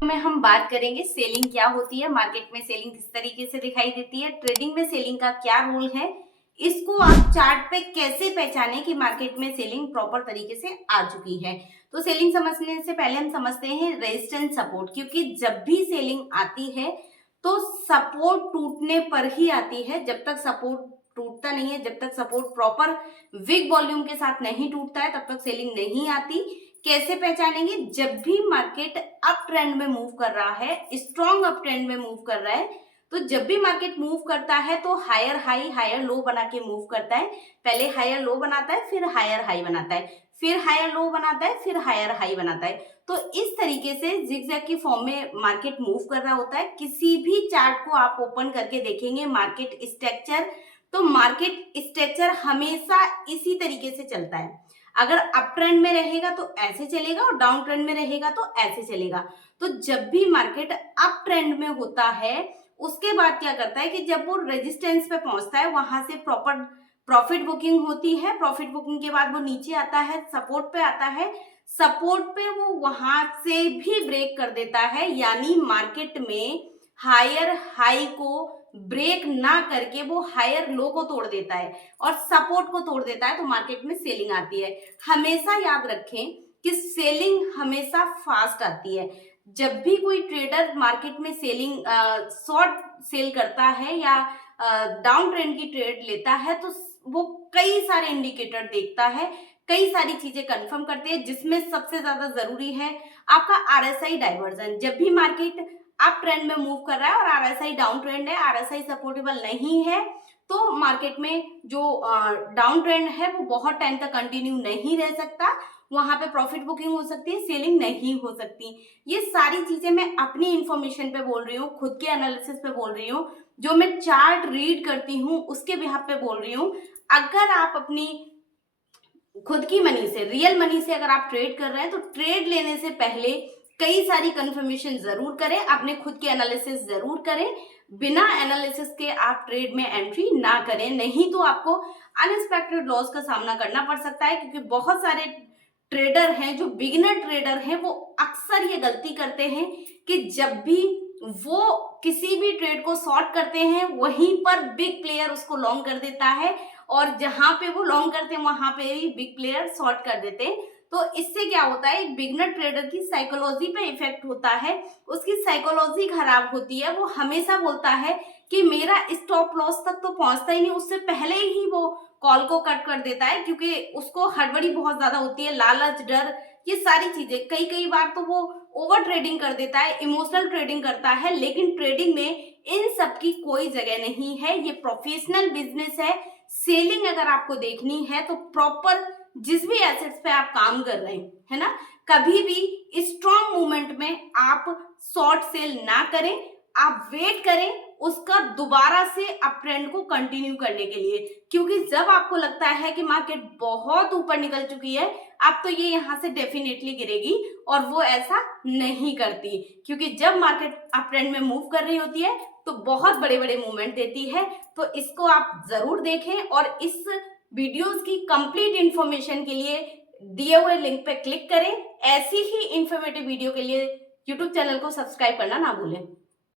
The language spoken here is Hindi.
में हम बात करेंगे सेलिंग क्या होती है, मार्केट में सेलिंग किस तरीके से दिखाई देती है, ट्रेडिंग में सेलिंग का क्या रोल है, इसको आप चार्ट पे कैसे पहचाने कि मार्केट में सेलिंग प्रॉपर तरीके से आ चुकी है। तो सेलिंग समझने से पहले हम समझते हैं रेजिस्टेंस सपोर्ट, क्योंकि जब भी सेलिंग आती है तो सपोर्ट टूटने पर ही आती है। जब तक सपोर्ट टूटता नहीं है, जब तक सपोर्ट प्रॉपर विग वॉल्यूम के साथ नहीं टूटता है, तब तक सेलिंग नहीं आती। कैसे पहचानेंगे? जब भी मार्केट अप ट्रेंड में मूव कर रहा है, स्ट्रॉन्ग अप ट्रेंड में मूव कर रहा है, तो जब भी मार्केट मूव करता है तो हायर हाई हायर लो बना के मूव करता है। पहले हायर लो बनाता है, फिर हायर हाई बनाता है, फिर हायर लो बनाता है, फिर हायर हाई बनाता है। तो इस तरीके से जिगजैग की फॉर्म में मार्केट मूव कर रहा होता है। किसी भी चार्ट को आप ओपन करके देखेंगे मार्केट स्ट्रक्चर, तो मार्केट स्ट्रक्चर हमेशा इसी तरीके से चलता है। अगर अप ट्रेंड में रहेगा तो ऐसे चलेगा और डाउन ट्रेंड में रहेगा तो ऐसे चलेगा। तो जब भी मार्केट अप ट्रेंड में होता है, उसके बाद क्या करता है कि जब वो रेजिस्टेंस पे पहुंचता है, वहां से प्रॉपर प्रॉफिट बुकिंग होती है। प्रॉफिट बुकिंग के बाद वो नीचे आता है, सपोर्ट पे आता है। सपोर्ट पे वो वहां से भी ब्रेक कर देता है, यानी मार्केट में हायर हाई को ब्रेक ना करके वो हायर लो को तोड़ देता है और सपोर्ट को तोड़ देता है, तो मार्केट में सेलिंग आती है। हमेशा याद रखें कि सेलिंग हमेशा फास्ट आती है। जब भी कोई ट्रेडर मार्केट में सेलिंग शॉर्ट सेल करता है या डाउन ट्रेंड की ट्रेड लेता है, तो वो कई सारे इंडिकेटर देखता है, कई सारी चीजें कंफर्म करते हैं, जिसमें सबसे ज्यादा जरूरी है आपका आरएसआई डाइवर्जन। जब भी मार्केट अप ट्रेंड में मूव कर रहा है और आरएसआई डाउन ट्रेंड है, आरएसआई सपोर्टेबल नहीं है, तो मार्केट में जो डाउन ट्रेंड है वो बहुत टाइम तक कंटिन्यू नहीं रह सकता। वहां पे प्रॉफिट बुकिंग हो सकती है, सेलिंग नहीं हो सकती। ये सारी चीजें मैं अपनी इंफॉर्मेशन पे बोल रही हूँ, खुद के एनालिसिस पे बोल रही हूँ, जो मैं चार्ट रीड करती हूँ उसके बिहाफ पे बोल रही हूँ। अगर आप अपनी खुद की मनी से, रियल मनी से अगर आप ट्रेड कर रहे हैं, तो ट्रेड लेने से पहले कई सारी कंफर्मेशन जरूर करें, अपने खुद के एनालिसिस जरूर करें। बिना एनालिसिस के आप ट्रेड में एंट्री ना करें, नहीं तो आपको अनएक्सपेक्टेड लॉस का सामना करना पड़ सकता है। क्योंकि बहुत सारे ट्रेडर हैं जो बिगिनर ट्रेडर हैं, वो अक्सर ये गलती करते हैं कि जब भी वो किसी भी ट्रेड को शॉर्ट करते हैं, वहीं पर बिग प्लेयर उसको लॉन्ग कर देता है, और जहां पे वो लॉन्ग करते हैं वहां पे भी बिग प्लेयर शॉर्ट कर देते हैं। तो इससे क्या होता है, एक बिगनर ट्रेडर की साइकोलॉजी पे इफेक्ट होता है, उसकी साइकोलॉजी खराब होती है। वो हमेशा बोलता है कि मेरा स्टॉप लॉस तक तो पहुंचता ही नहीं, उससे पहले ही वो कॉल को कट कर देता है, क्योंकि उसको हड़बड़ी बहुत ज्यादा होती है, लालच, डर, ये सारी चीजें। कई कई बार तो वो ओवर ट्रेडिंग कर देता है, इमोशनल ट्रेडिंग करता है। लेकिन ट्रेडिंग में इन सब की कोई जगह नहीं है, ये प्रोफेशनल बिजनेस है। सेलिंग अगर आपको देखनी है तो प्रॉपर जिस भी एसेट्स पे आप काम कर रहे हैं, है ना, कभी भी स्ट्रॉन्ग मूवमेंट में आप शॉर्ट सेल ना करें। आप वेट करें उसका दोबारा से अप ट्रेंड को कंटिन्यू करने के लिए, क्योंकि जब आपको लगता है कि मार्केट बहुत ऊपर निकल चुकी है, अब तो ये यहां से डेफिनेटली गिरेगी, और वो ऐसा नहीं करती। क्योंकि जब मार्केट अप ट्रेंड में मूव कर रही होती है तो बहुत बड़े बड़े मूवमेंट देती है। तो इसको आप जरूर देखें, और इस वीडियोस की कंप्लीट इंफॉर्मेशन के लिए दिए हुए लिंक पे क्लिक करें। ऐसी ही इंफॉर्मेटिव वीडियो के लिए यूट्यूब चैनल को सब्सक्राइब करना ना भूलें।